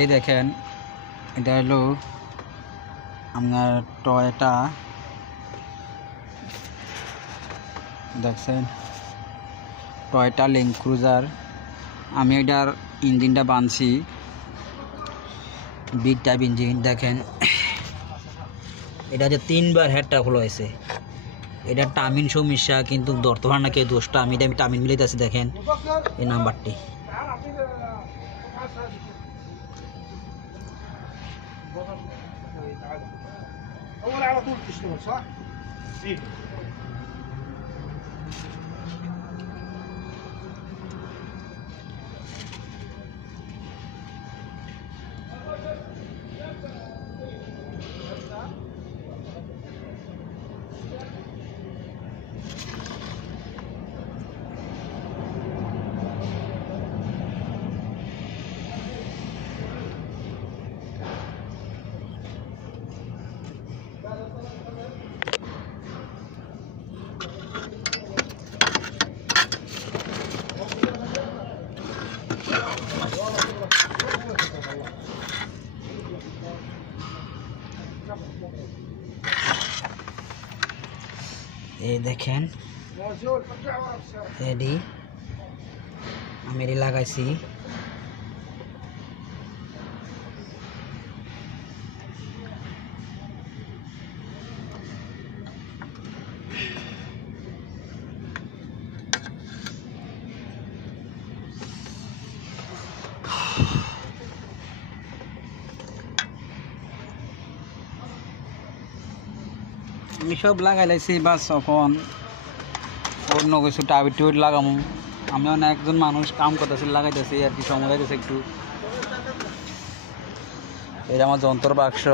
এই দেখেন এটা হলো আপনার টয়োটা, দেখছেন টয়োটা ল্যান্ড ক্রুজার। আমি এটার ইঞ্জিনটা বানছি, বিগ টাইপ ইঞ্জিন। দেখেন এটা যে 3বার হেডটা খোলা হয়েছে, এটা টামিন সমস্যা, কিন্তু ধরতে পারে না কেউ দোষটা। আমি টামিন মিলাইতেছি, দেখেন এই নাম্বারটি। أول على طول تشتغل صح؟ إيه. এই দেখেন এডি আমি এডি লাগাইছি। আমি সব লাগাই লাইছি, বাস এখন অন্য কিছু টাবিট টুবিট লাগামো। আমি অনেক একজন মানুষ কাম করতেছি, লাগাইতেছি আর কি, সময় লাগতেছে একটু। এটা আমার যন্ত্র বাক্স।